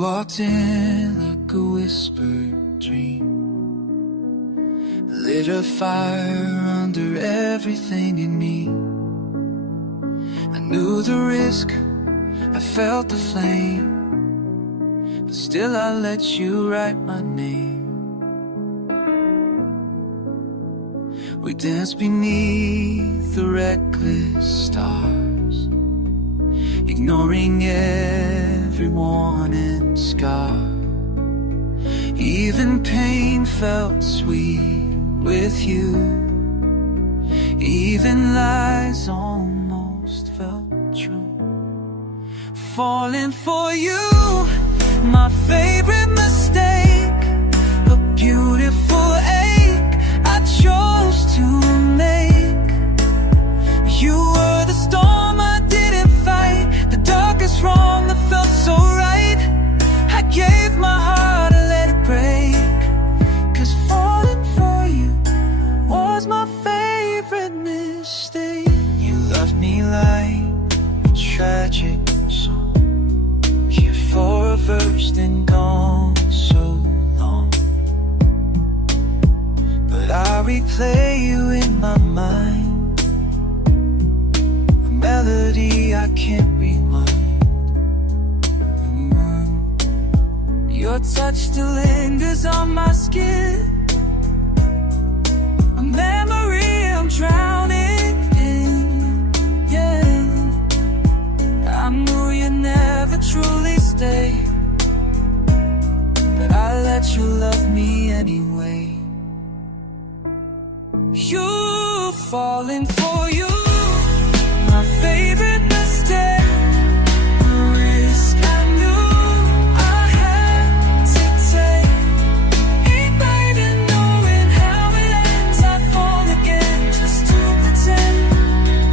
walked in like a whispered dream, lit a fire under everything in me. I knew the risk, I felt the flame, but still I let you write my name. We danced beneath the reckless stars, ignoring every warning scar. Even pain felt sweet with you, even lies almost felt true. Falling for you, my favorite mistake, a beautiful ache I chose to make. You were the storm I didn't fight, the darkest wrong that felt so right. I gave my heart and let it break, 'cause falling for you was my favorite mistake. You loved me like a tragic song, here for a verse then gone so long. But I replay you in my mind, a melody I can't rewind. Your touch still lingers on my skin, a memory I'm drowning in, yeah. I knew you'd never truly stay, but I let you love me anyway. You falling for you, my favorite mistake, the risk I knew I had to take. Ain't right in knowing how it ends, I'd fall again just to pretend.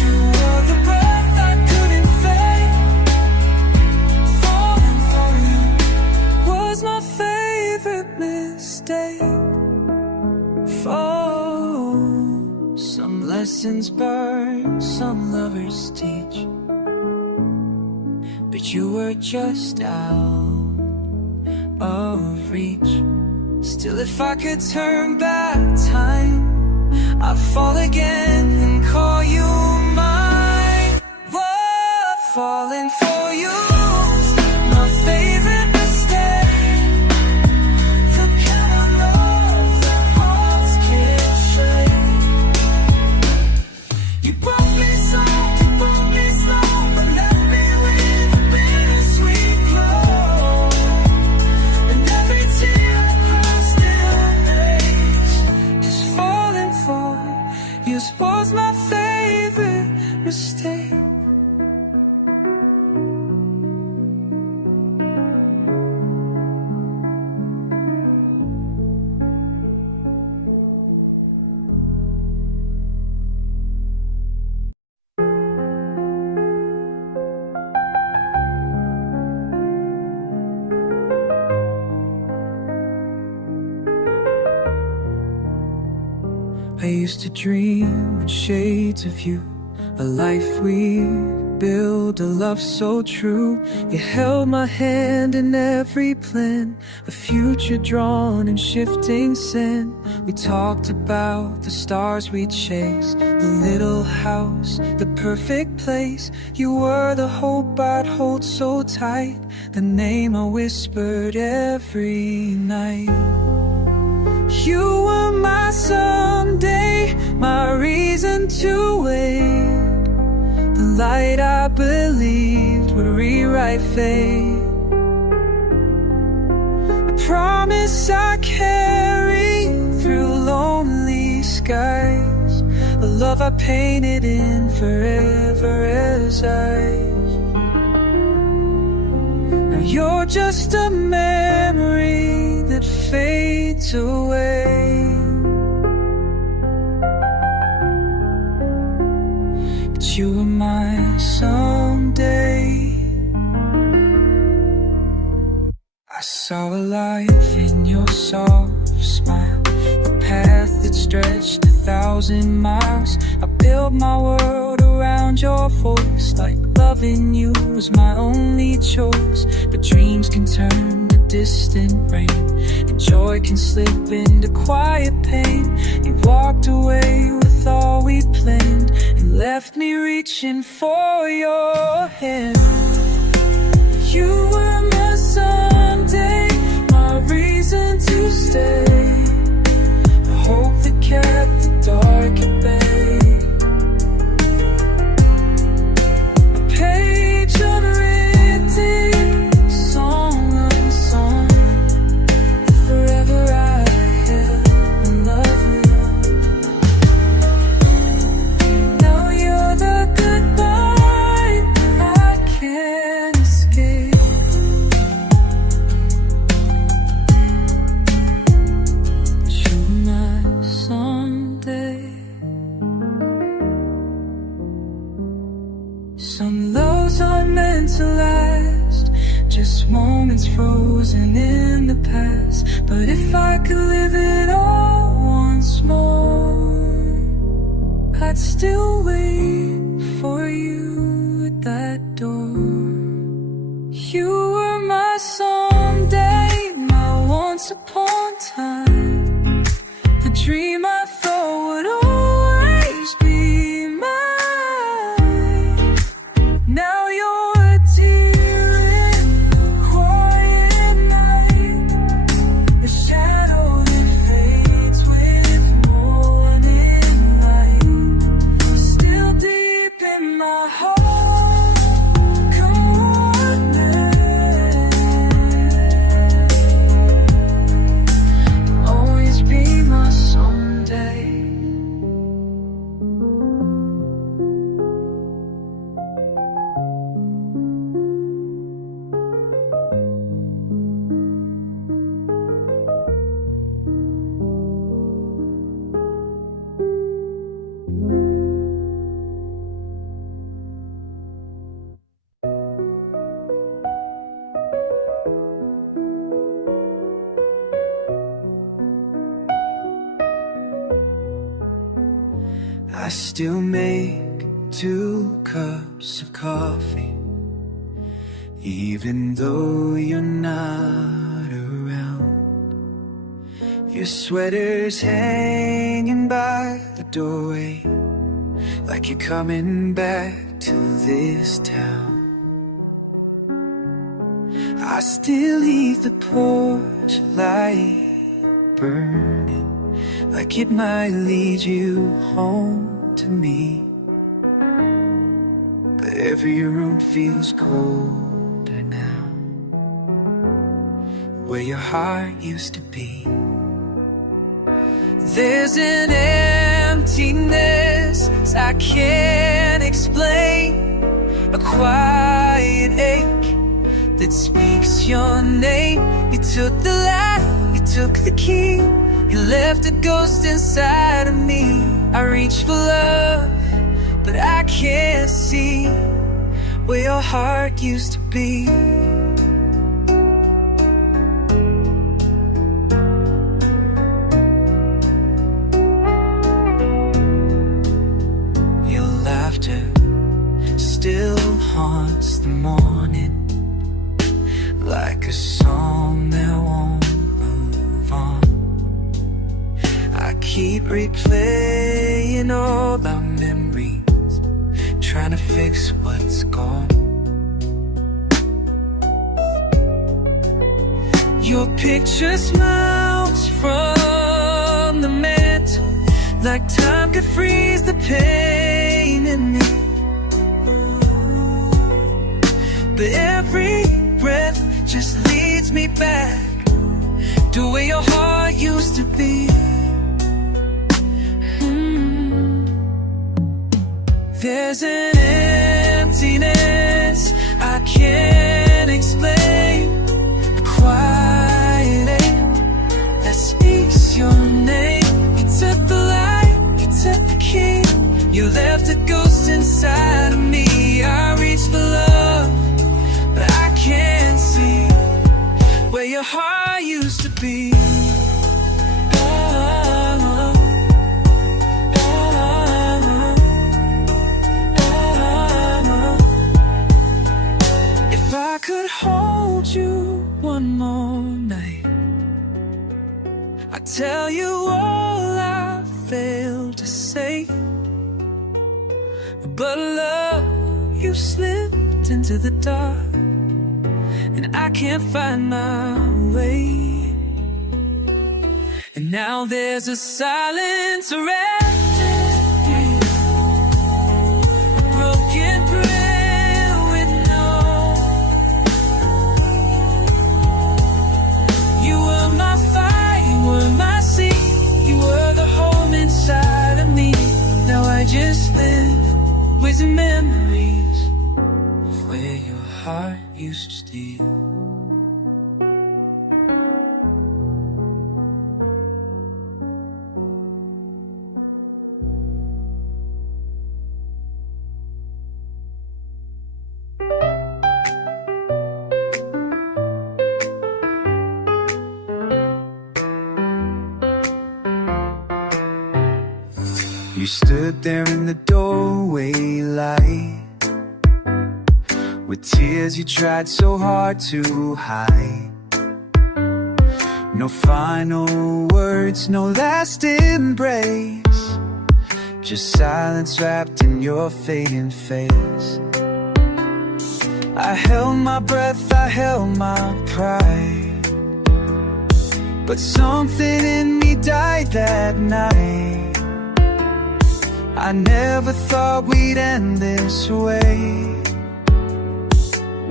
You were the breath I couldn't fake. Falling for you was my favorite mistake. Some lessons burn, some lovers teach, but you were just out of reach. Still, if I could turn back time, I'd fall again and call you mine. Whoa, falling for you, my favorite mistake, the kind of love that hearts can't shake. You broke me slow, but left me with a bittersweet glow. And every tear I cry still aches, 'cause falling for you was my favorite mistake. I used to dream in shades of you, a life we'd build, a love so true. You held my hand in every plan, a future drawn in shifting sand. We talked about the stars we'd chase, the little house, the perfect place. You were the hope I'd hold so tight, the name I whispered every night. You were my someday, my reason to wait, the light I believed would rewrite fate, a promise I carry through lonely skies, a love I painted in forever as eyes. Now you're just a memory that fades away, but you were my someday. I saw a life in your soft smile, a path that stretched 1,000 miles. I built my world around around your voice, like loving you was my only choice. But dreams can turn to distant rain, and joy can slip into quiet pain. You walked away with all we planned, and left me reaching for your hand. You were my someday, my reason to stay, the hope that kept the dark at bay. A page unwritten, song unsung, forever I held and loved you. Now you're the goodbye I can't escape. You're my someday. Some lows aren't meant to last, just moments frozen in the past. But if I could live it all once more, I'd still wait for you at that door. You were my someday, my once upon a time, the dream I thought would always be mine. Now you're a tear in the quiet night, a shadow that fades with morning light. Still deep in my heart, come on now. Always be my someday. I still make 2 cups of coffee, even though you're not around. Your sweater's hanging by the doorway, like you're coming back to this town. I still leave the porch light burning, like it might lead you home to me. But every room feels colder now, where your heart used to be. There's an emptiness I can't explain, a quiet ache that speaks your name. You took the light, you took the key, you left a ghost inside of me. I reach for love, but I can't see where your heart used to be. Your laughter still haunts the morning, like a song that won't move on. I keep replaying all our memories, trying to fix what's gone. Your picture smiles from the mantle, like time could freeze the pain in me. But every breath just leads me back to where your heart used to be. There's an emptiness I can't explain, a quiet ache that speaks your name. You took the light, you took the key, you left a ghost inside of me. I reach for love, but I can't see where your heart used to be. tell you all I failed to say, but love, you slipped into the dark, and I can't find my way. And now there's a silence surrounding me, a broken prayer with no. You were my fire, you were my sea, you were the home inside of me. Now I just live with memories of where your heart used to steal. You stood there in the doorway light, with tears you tried so hard to hide. No final words, no last embrace, just silence wrapped in your fading face. I held my breath, I held my pride, but something in me died that night. I never thought we'd end this way,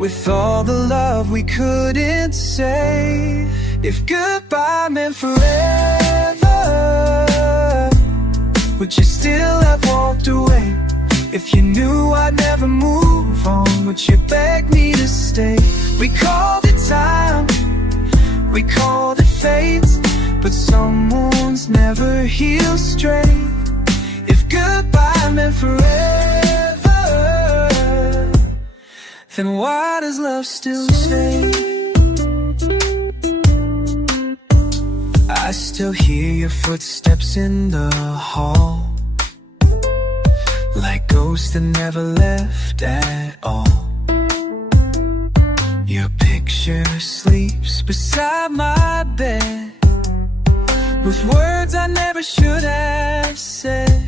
with all the love we couldn't say. If goodbye meant forever, would you still have walked away? If you knew I'd never move on, would you beg me to stay? We called it time, we called it fate, but some wounds never heal straight. If goodbye meant forever, then why does love still stay? I still hear your footsteps in the hall, like ghosts that never left at all. Your picture sleeps beside my bed, with words I never should have said.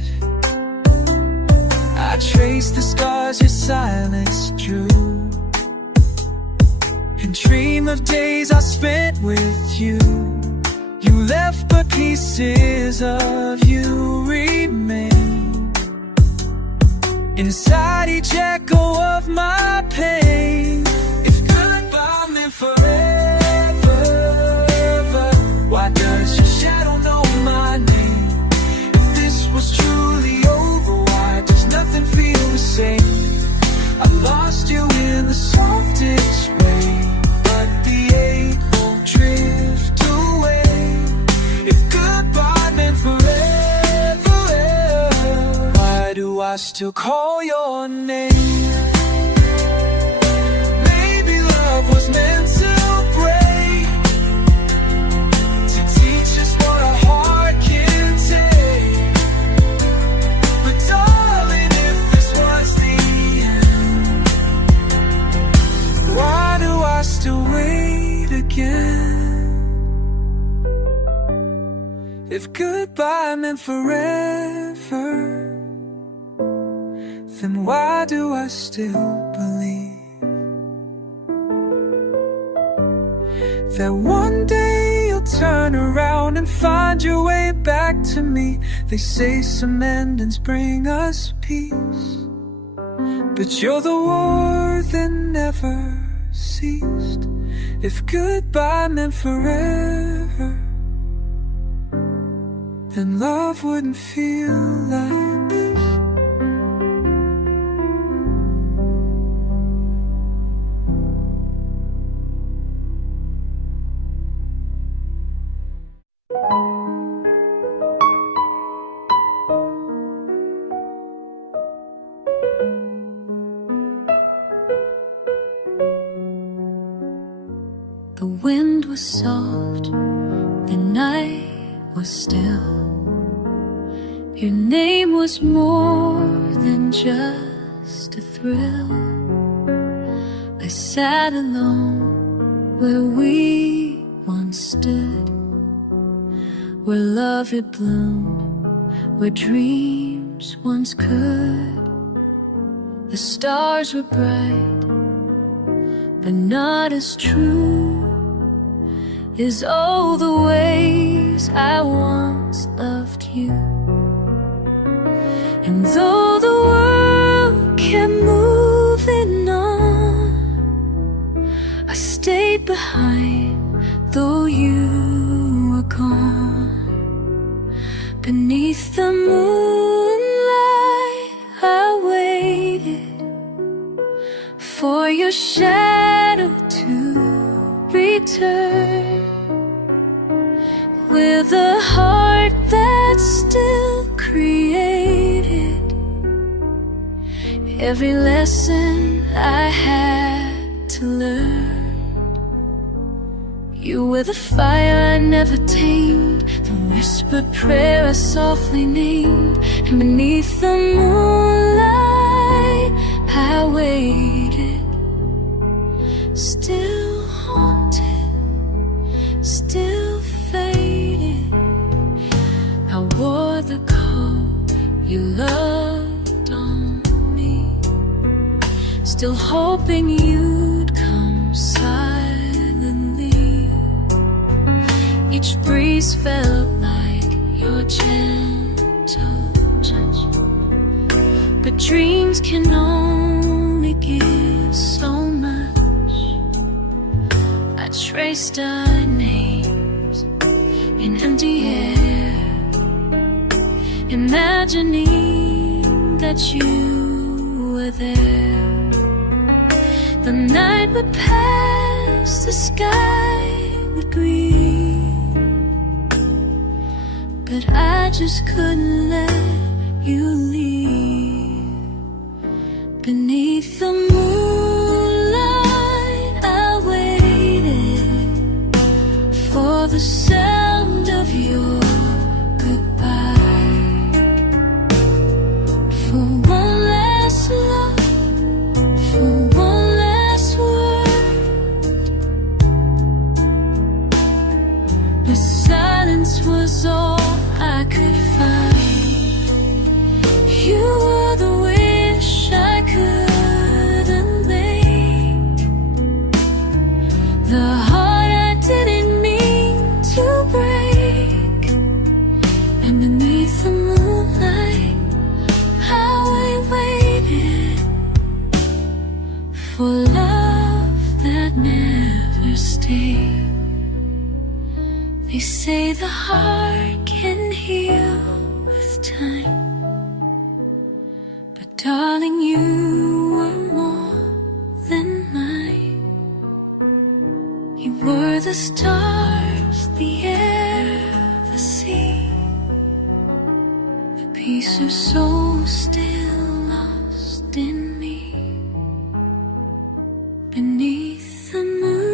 I trace the scars your silence drew, and dream of days I spent with you. You left, but pieces of you remain inside each echo of my pain. If goodbye meant forever, why does your shadow know my name? If this was truly over, why does nothing feel the same? I lost you in the softest way, but the ache won't drift away. If goodbye meant forever, why do I still call your name? Maybe love was meant to break, to teach us what a heart can take. But darling, if this was the end, why do I still wait again? If goodbye meant forever, then why do I still believe that one day you'll turn around and find your way back to me? They say some endings bring us peace, but you're the war that never ceased. If goodbye meant forever, then love wouldn't feel like this. The wind was soft, the night was still. Your name was more than just a thrill. I sat alone where we once stood, where love had bloomed, where dreams once could. The stars were bright, but not as true as all the ways I once loved you. And though the world kept moving on, I stayed behind, though you were gone. Beneath the moonlight, I waited for your shadow to return, with a heart that still created every lesson I had to learn. You were the fire I never tamed, the whispered prayer I softly named. And beneath the moonlight, I waited, still haunted, still faded. I wore the coat you loved on me, still hoping you'd come silently. Each breeze felt like your gentle touch, but dreams can only give so much. I traced our names in empty air, imagining that you were there. The night would pass, the sky would green, but I just couldn't let you leave. Beneath the moonlight, I waited for the sound of your goodbye, for one last love, for one last word. The silence was all I could find. You were the wish I couldn't make, the heart I didn't mean to break. And beneath the moonlight, how I waited for love that never stayed. They say the heart can heal with time, but darling, you were more than mine. You were the stars, the air, the sea, the piece of soul still lost in me. Beneath the moonlight,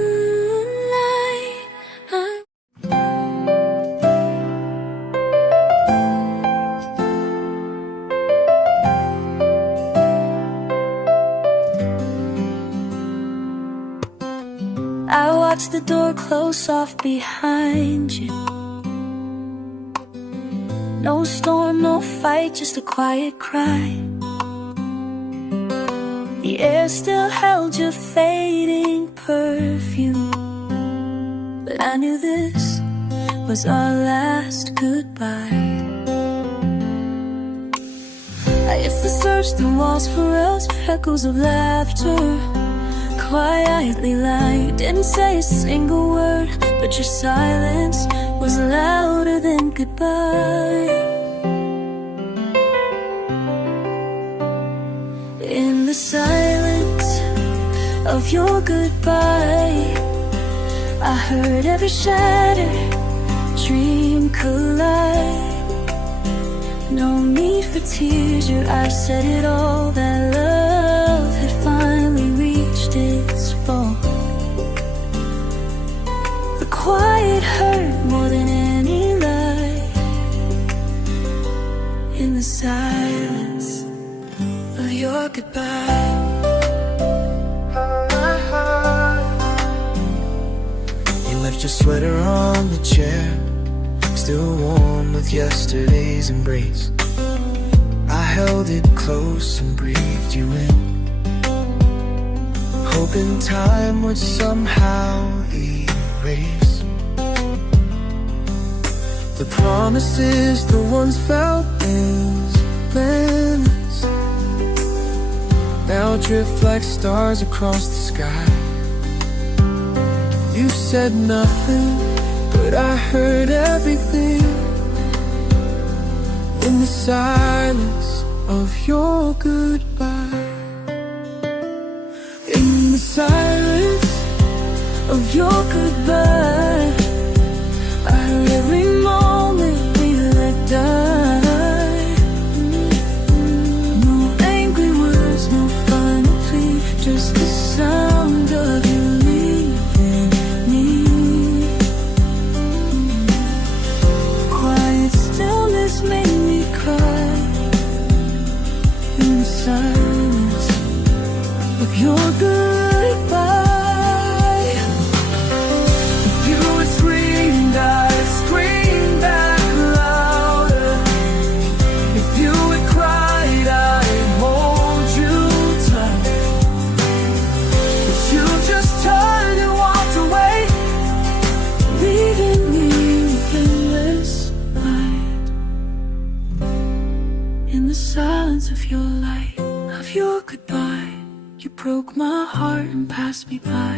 I watched the door close soft behind you. No storm, no fight, just a quiet cry. The air still held your fading perfume, but I knew this was our last goodbye. I used to search the walls for us, for echoes of laughter. Quietly lie, didn't say a single word, but your silence was louder than goodbye. In the silence of your goodbye, I heard every shattered dream collide. No need for tears, your eyes said it all, that love had finally reached its fall. The quiet hurt more than any lie. In the silence of your goodbye, you left your sweater on the chair, still warm with yesterday's embrace. I held it close and breathed you in, hoping time would somehow erase the promises the once felt as planets, now drift like stars across the sky. You said nothing, but I heard everything in the silence of your goodbye. In the silence of your goodbye, I heard every moment we let die. No angry words, no final plea, just the sound of you leaving me. Quiet stillness made me cry. In the silence of your goodbye, if you had screamed, I'd scream back louder. If you had cried, I'd hold you tight. But you just turned and walked away, leaving me with endless light. In the silence of your light, of your goodbye, you broke my heart and passed me by.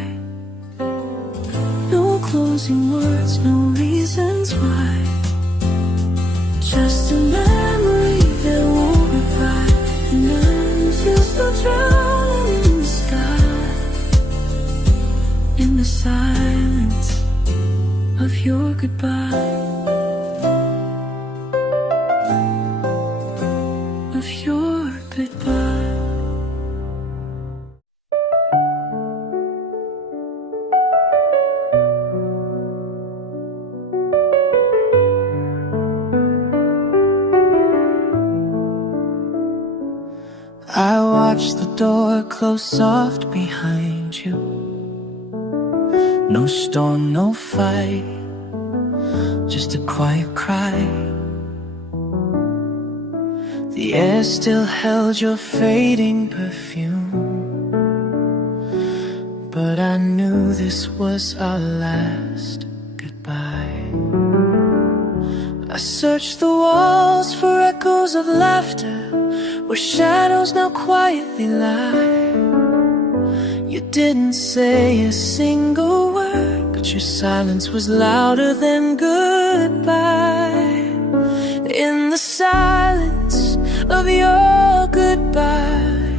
No closing words, no reasons why, just a memory that won't revive. And I'm still drowning in the sky, in the silence of your goodbye, of your goodbye. I watched the door close soft behind you. No storm, no fight, just a quiet cry. The air still held your fading perfume, but I knew this was our last goodbye. I searched the walls for echoes of laughter, where shadows now quietly lie. You didn't say a single word, but your silence was louder than goodbye. In the silence of your goodbye,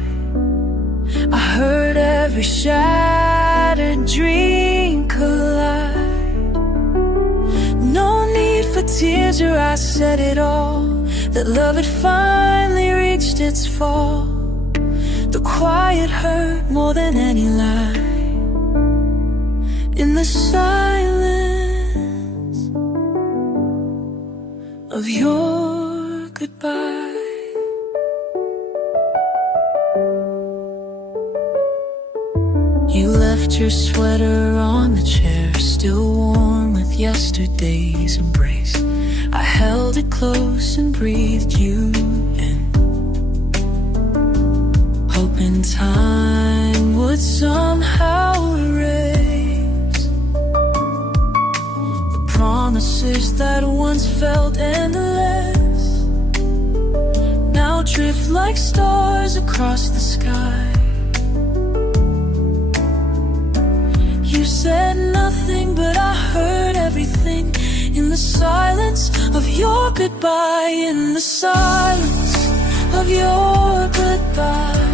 I heard every shattered dream collide. No need for tears, your eyes said it all, that love had finally reached its fall. The quiet hurt more than any lie. In the silence of your goodbye. You left your sweater on the chair, still warm with yesterday's embrace. I held it close and breathed you in, hoping time would somehow erase the promises that once felt endless, now drift like stars across the sky. You said nothing, but I heard everything in the silence of your goodbye. In the silence of your goodbye,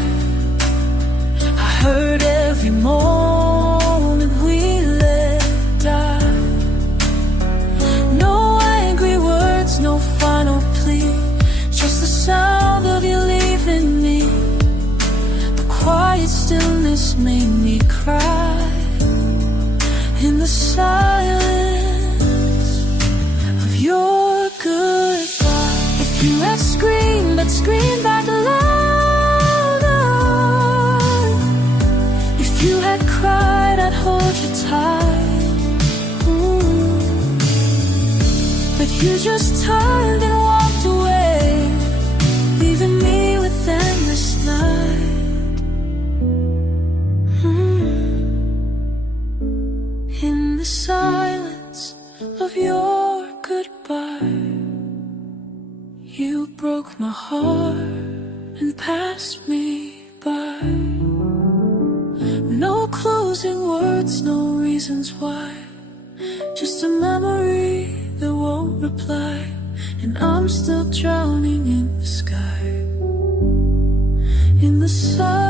I heard every moment we let die. No angry words, no final plea, just the sound of you leaving me. The quiet stillness made me cry. In the silence of your goodbye, if you had screamed, I'd scream back louder. If you had cried, I'd hold you tight. But You just turned and walked away, leaving me with endless night. In the silence of your goodbye, you broke my heart and passed me by. No closing words, no reasons why, just a memory that won't reply. And I'm still drowning in the sky, in the sun.